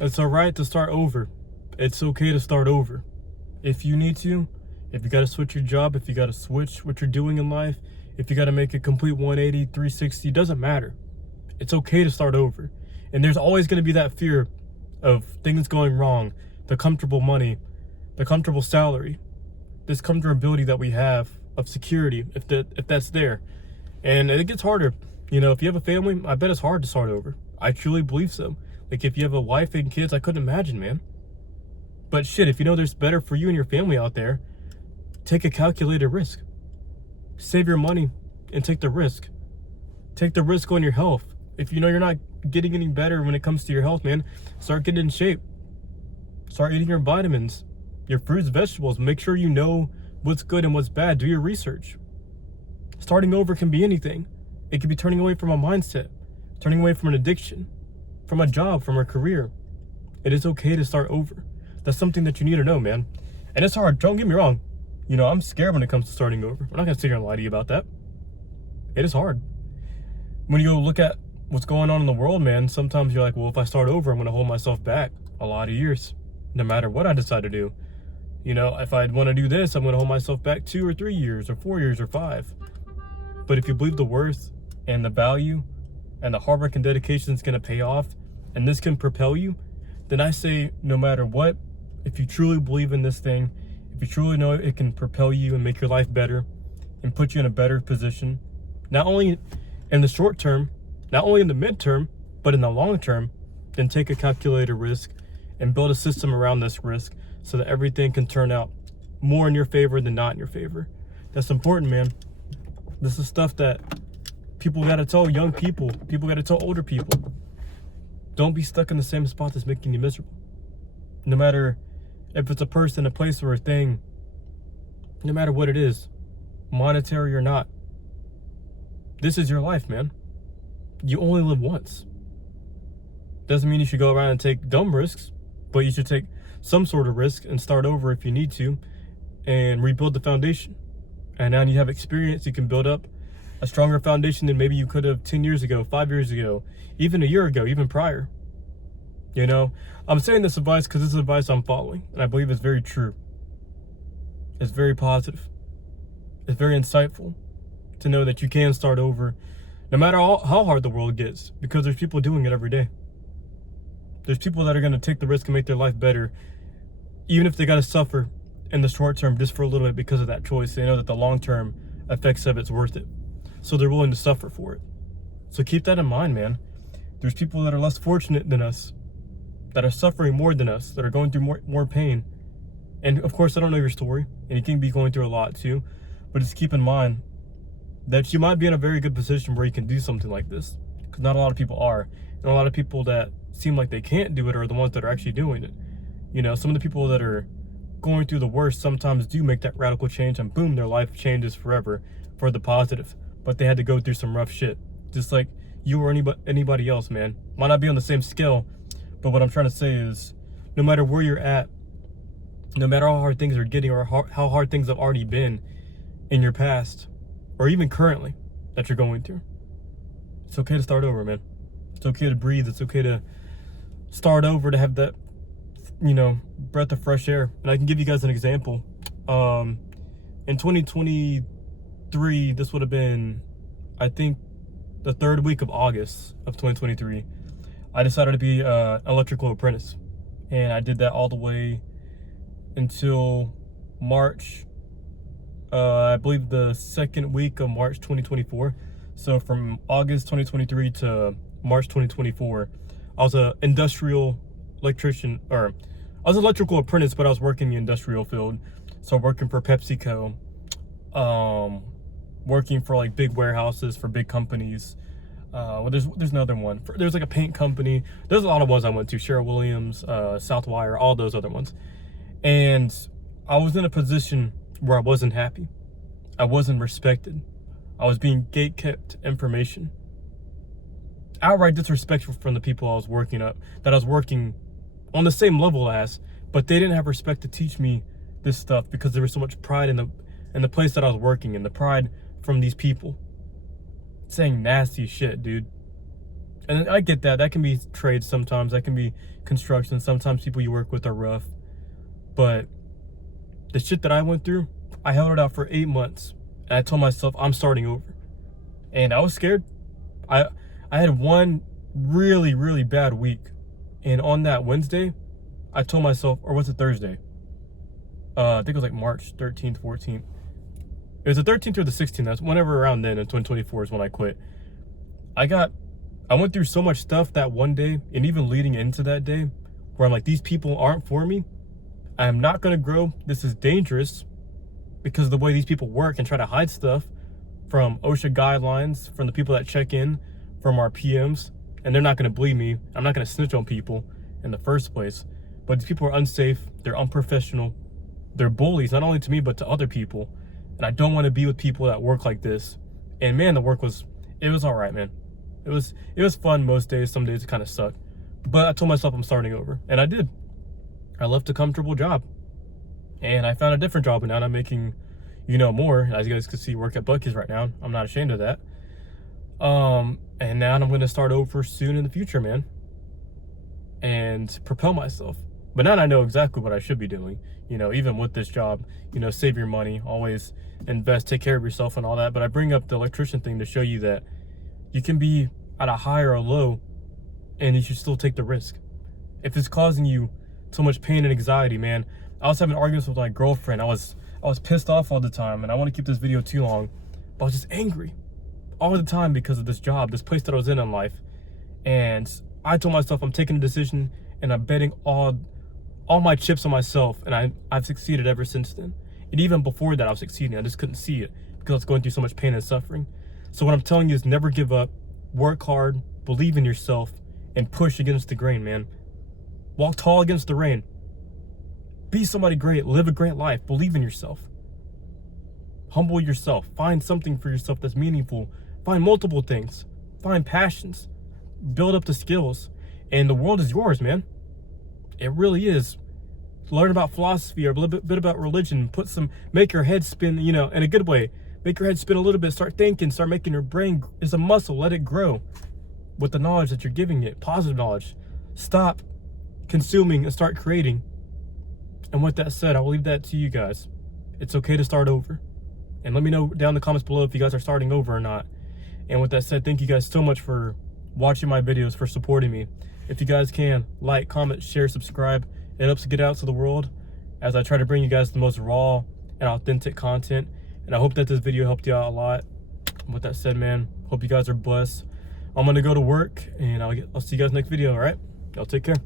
It's alright to start over. It's okay to start over. If you need to, if you got to switch your job, if you got to switch what you're doing in life, if you got to make a complete 180, 360, doesn't matter. It's okay to start over. And there's always going to be that fear of things going wrong, the comfortable money, the comfortable salary, this comfortability that we have of security, if that's there. And it gets harder. You know, if you have a family, I bet it's hard to start over. I truly believe so. Like, if you have a wife and kids, I couldn't imagine, man. But shit, if you know there's better for you and your family out there, take a calculated risk. Save your money and take the risk. Take the risk on your health. If you know you're not getting any better when it comes to your health, man, start getting in shape. Start eating your vitamins, your fruits, vegetables. Make sure you know what's good and what's bad. Do your research. Starting over can be anything. It could be turning away from a mindset, turning away from an addiction, from a job, from a career. It is okay to start over. That's something that you need to know, man. And it's hard. Don't get me wrong. You know, I'm scared when it comes to starting over. I'm not going to sit here and lie to you about that. It is hard. When you go look at what's going on in the world, man, sometimes you're like, well, if I start over, I'm going to hold myself back a lot of years, no matter what I decide to do. You know, if I want to do this, I'm going to hold myself back 2 or 3 years or 4 years or 5. But if you believe the worth and the value and the hard work and dedication is going to pay off, and this can propel you, then I say no matter what, if you truly believe in this thing, if you truly know it can propel you and make your life better and put you in a better position, not only in the short term, not only in the midterm, but in the long term, then take a calculated risk and build a system around this risk so that everything can turn out more in your favor than not in your favor. That's important, man. This is stuff that people got to tell young people. People got to tell older people. Don't be stuck in the same spot that's making you miserable. No matter if it's a person, a place, or a thing, no matter what it is, monetary or not, this is your life, man. You only live once. Doesn't mean you should go around and take dumb risks, but you should take some sort of risk and start over if you need to and rebuild the foundation. And now you have experience, you can build up a stronger foundation than maybe you could have 10 years ago, 5 years ago, even a year ago, even prior. You know, I'm saying this advice because this is advice I'm following, and I believe it's very true. It's very positive. It's very insightful to know that you can start over no matter how hard the world gets, because there's people doing it every day. There's people that are going to take the risk and make their life better, even if they got to suffer in the short term just for a little bit because of that choice. They know that the long-term effects of it's worth it. So they're willing to suffer for it. So keep that in mind, man. There's people that are less fortunate than us, that are suffering more than us, that are going through more pain. And of course, I don't know your story, and you can be going through a lot too, but just keep in mind that you might be in a very good position where you can do something like this, because not a lot of people are. And a lot of people that seem like they can't do it are the ones that are actually doing it. You know, some of the people that are going through the worst sometimes do make that radical change, and boom, their life changes forever for the positive. But they had to go through some rough shit, just like you or anybody else, man. Might not be on the same scale, but what I'm trying to say is, no matter where you're at, no matter how hard things are getting or how hard things have already been in your past, or even currently that you're going through, it's okay to start over, man. It's okay to breathe. It's okay to start over, to have that, you know, breath of fresh air. And I can give you guys an example. In 2023, this would have been, I think, the 3rd week of August of 2023, I decided to be an electrical apprentice. And I did that all the way until March, I believe the 2nd week of March 2024. So from August 2023 to March 2024, I was an industrial electrician, or I was an electrical apprentice, but I was working in the industrial field. So working for PepsiCo, working for like big warehouses for big companies. Well, there's another one. There's like a paint company. There's a lot of ones I went to, Sherwin-Williams, Southwire, all those other ones. And I was in a position where I wasn't happy. I wasn't respected. I was being gate-kept information. Outright disrespectful from the people I was working on the same level as, but they didn't have respect to teach me this stuff because there was so much pride in the place that I was working in, the pride from these people saying nasty shit, dude. And I get that. That can be trades sometimes. That can be construction. Sometimes people you work with are rough. But the shit that I went through, I held it out for 8 months. And I told myself, I'm starting over. And I was scared. I had one really, really bad week. And on that Wednesday, I told myself, or was it Thursday? I think it was like March 13th, 14th. It was the 13th or the 16th. That's whenever around then in 2024 is when I quit. I went through so much stuff that one day, and even leading into that day, where I'm like, these people aren't for me. I am not going to grow. This is dangerous because of the way these people work and try to hide stuff from OSHA guidelines, from the people that check in, from our PMs, and they're not going to believe me. I'm not going to snitch on people in the first place. But these people are unsafe. They're unprofessional. They're bullies, not only to me, but to other people. And I don't want to be with people that work like this. And man, the work was all right, man. It was fun most days. Some days it kind of sucked. But I told myself I'm starting over. And I did. I left a comfortable job. And I found a different job, and now I'm making, more. As you guys can see, work at Buc-ee's right now. I'm not ashamed of that. And now I'm going to start over soon in the future, man. And propel myself. But now I know exactly what I should be doing. Even with this job, save your money, always invest, take care of yourself and all that. But I bring up the electrician thing to show you that you can be at a high or a low, and you should still take the risk. If it's causing you so much pain and anxiety, man. I was having arguments with my girlfriend. I was pissed off all the time, and I want to keep this video too long, but I was just angry all the time because of this job, this place that I was in life. And I told myself I'm taking a decision, and I'm betting all my chips on myself, and I've succeeded ever since then. And even before that, I was succeeding. I just couldn't see it because I was going through so much pain and suffering. So what I'm telling you is never give up, work hard, believe in yourself, and push against the grain, man. Walk tall against the rain. Be somebody great, live a great life, believe in yourself. Humble yourself, find something for yourself that's meaningful. Find multiple things, find passions, build up the skills, and the world is yours, man. It really is. Learn about philosophy or a little bit about religion. Make your head spin, in a good way. Make your head spin a little bit. Start thinking. Start making your brain is a muscle. Let it grow with the knowledge that you're giving it. Positive knowledge. Stop consuming and start creating. And with that said, I will leave that to you guys. It's okay to start over. And let me know down in the comments below if you guys are starting over or not. And with that said, thank you guys so much for watching my videos, for supporting me. If you guys can, like, comment, share, subscribe. It helps to get out to the world as I try to bring you guys the most raw and authentic content. And I hope that this video helped you out a lot. With that said, man, hope you guys are blessed. I'm going to go to work, and I'll see you guys next video, all right? Y'all take care.